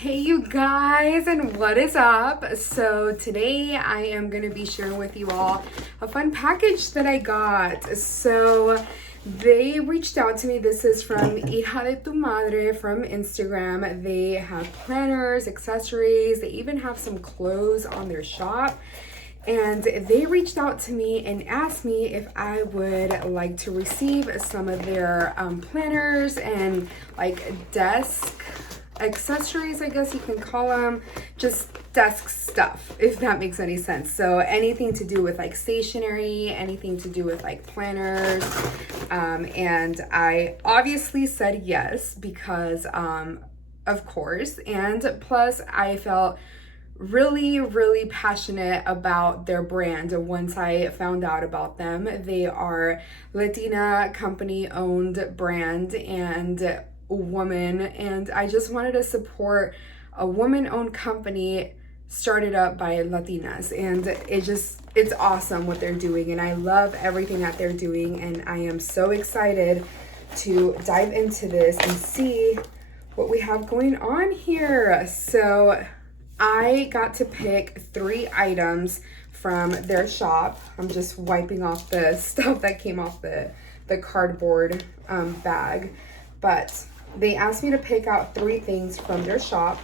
Hey you guys, and what is up? So today I am going to be sharing with you all a fun package that I got. So they reached out to me. This is from HIJA De Tu Madre from Instagram. They have planners, accessories, they even have some clothes on their shop. And they reached out to me and asked me if I would like to receive some of their planners and like desk accessories, I guess you can call them, just desk stuff, if that makes any sense. So anything to do with like stationery, anything to do with like planners. And I obviously said yes because of course, and plus I felt really passionate about their brand once I found out about them. They are Latina company owned brand and woman, and I just wanted to support a woman owned company started up by Latinas, and it's awesome what they're doing, and I love everything that they're doing, and I am so excited to dive into this and see what we have going on here. So I got to pick 3 items from their shop. I'm just wiping off the stuff that came off the cardboard bag, but they asked me to pick out 3 things from their shop.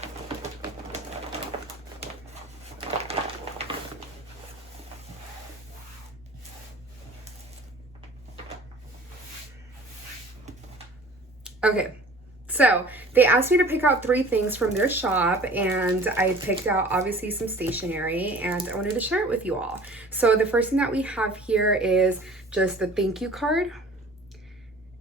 Okay, so they asked me to pick out 3 things from their shop, and I picked out obviously some stationery, and I wanted to share it with you all. So the first thing that we have here is just the thank you card.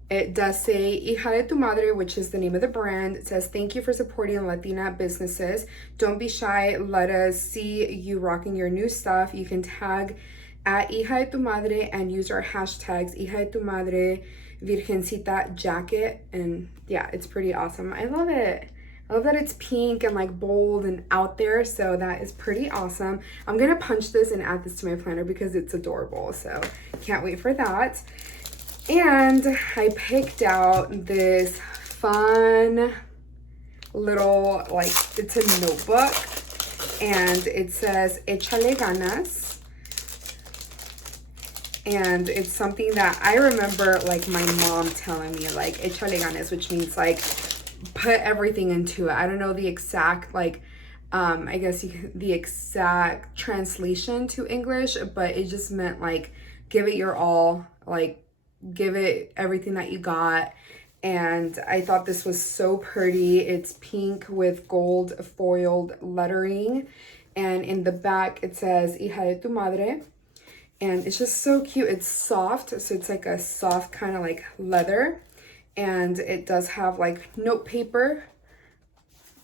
It does say Hija de Tu Madre, which is the name of the brand. It says, thank you for supporting Latina businesses. Don't be shy. Let us see you rocking your new stuff. You can tag at Hija de Tu Madre and use our hashtags Hija de Tu Madre Virgencita jacket. And yeah, it's pretty awesome. I love it. I love that it's pink and like bold and out there. So that is pretty awesome. I'm going to punch this and add this to my planner because it's adorable. So can't wait for that. And I picked out this fun little, like, it's a notebook, and it says Échale ganas. And it's something that I remember like my mom telling me, like Échale ganas, which means like put everything into it. I don't know the exact like I guess the exact translation to English, but it just meant like give it your all, like give it everything that you got. And I thought this was so pretty. It's pink with gold foiled lettering, and in the back it says Hija de Tu Madre, and it's just so cute. It's soft, so it's like a soft kind of like leather, and it does have like note paper,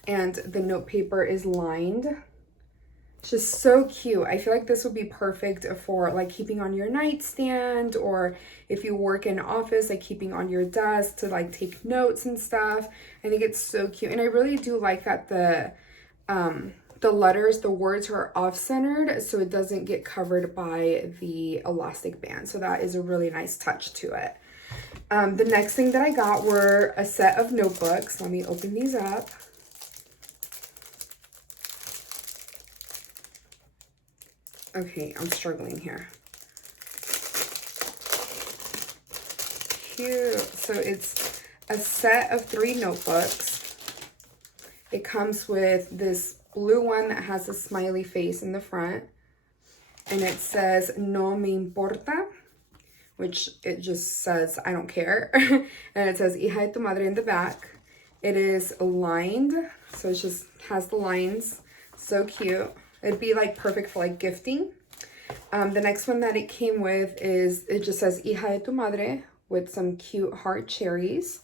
and the note paper is lined. It's just so cute. I feel like this would be perfect for like keeping on your nightstand, or if you work in office, like keeping on your desk to like take notes and stuff. I think it's so cute. And I really do like that the letters, the words are off-centered, so it doesn't get covered by the elastic band. So that is a really nice touch to it. The next thing that I got were a set of notebooks. Let me open these up. Okay, I'm struggling here. Cute. So it's a set of 3 notebooks. It comes with this blue one that has a smiley face in the front. And it says, No me importa, which it just says, I don't care. And it says, Hija de Tu Madre in the back. It is lined, so it just has the lines. So cute. It'd be like perfect for like gifting. The next one that it came with is, it just says Hija de Tu Madre with some cute heart cherries.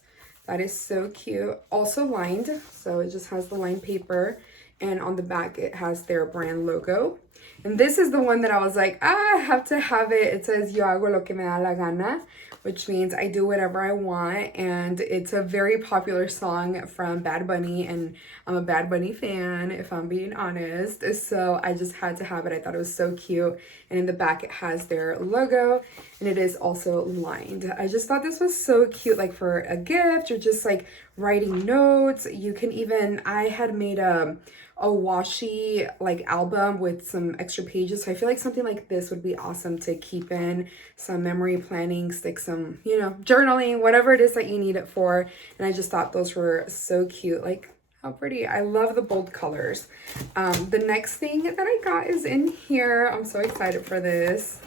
That is so cute. Also lined, so it just has the lined paper. And on the back, it has their brand logo. And this is the one that I was like, I have to have it. It says, Yo hago lo que me da la gana, which means I do whatever I want. And it's a very popular song from Bad Bunny, and I'm a Bad Bunny fan, if I'm being honest. So I just had to have it. I thought it was so cute. And in the back, it has their logo, and it is also lined. I just thought this was so cute, like for a gift or just like writing notes. You can even, I had made a washi like album with some extra pages. So I feel like something like this would be awesome to keep in some memory planning, stick some, you know, journaling, whatever it is that you need it for. And I just thought those were so cute. Like, how pretty. I love the bold colors. The next thing that I got is in here. I'm so excited for this.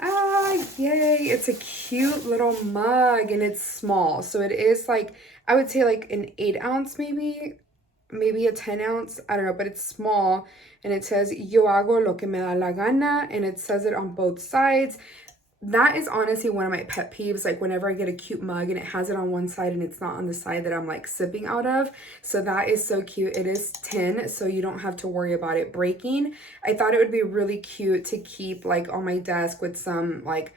Ah, yay. It's a cute little mug and it's small. So it is like, I would say like an 8 ounce maybe a 10 ounce. I don't know, but it's small. And it says, Yo hago lo que me da la gana. And it says it on both sides. That is honestly one of my pet peeves, like whenever I get a cute mug and it has it on one side and it's not on the side that I'm like sipping out of. So that is so cute. It is tin, so you don't have to worry about it breaking. I thought it would be really cute to keep like on my desk with some like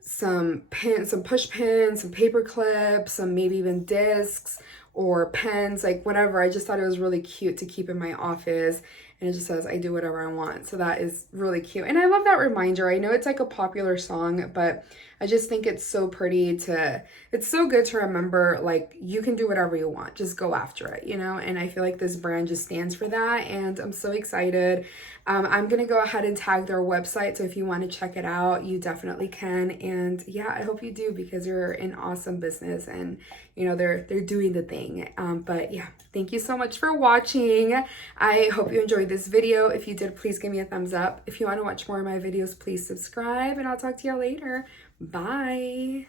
some pins, some push pins, some paper clips, some maybe even discs or pens, like whatever. I just thought it was really cute to keep in my office. And it just says, I do whatever I want. So that is really cute. And I love that reminder. I know it's like a popular song, but I just think it's so pretty it's so good to remember, like, you can do whatever you want. Just go after it, you know? And I feel like this brand just stands for that. And I'm so excited. I'm going to go ahead and tag their website. So if you want to check it out, you definitely can. And yeah, I hope you do because you're an awesome business and, you know, they're doing the thing. But yeah, thank you so much for watching. I hope you enjoyed this video. If you did, please give me a thumbs up. If you want to watch more of my videos, please subscribe and I'll talk to you later. Bye.